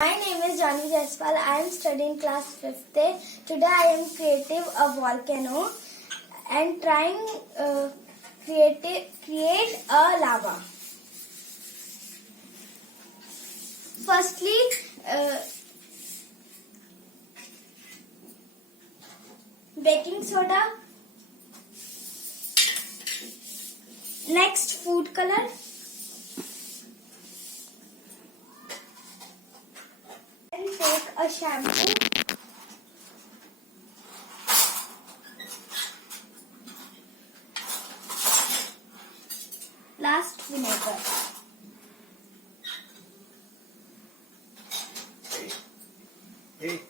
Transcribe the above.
My name is Janvi Jaiswal. I am studying class 5th. Today I am creating a volcano and trying create a lava. Firstly, baking soda. Next, food color. And take a shampoo. Last, vinegar. Hey.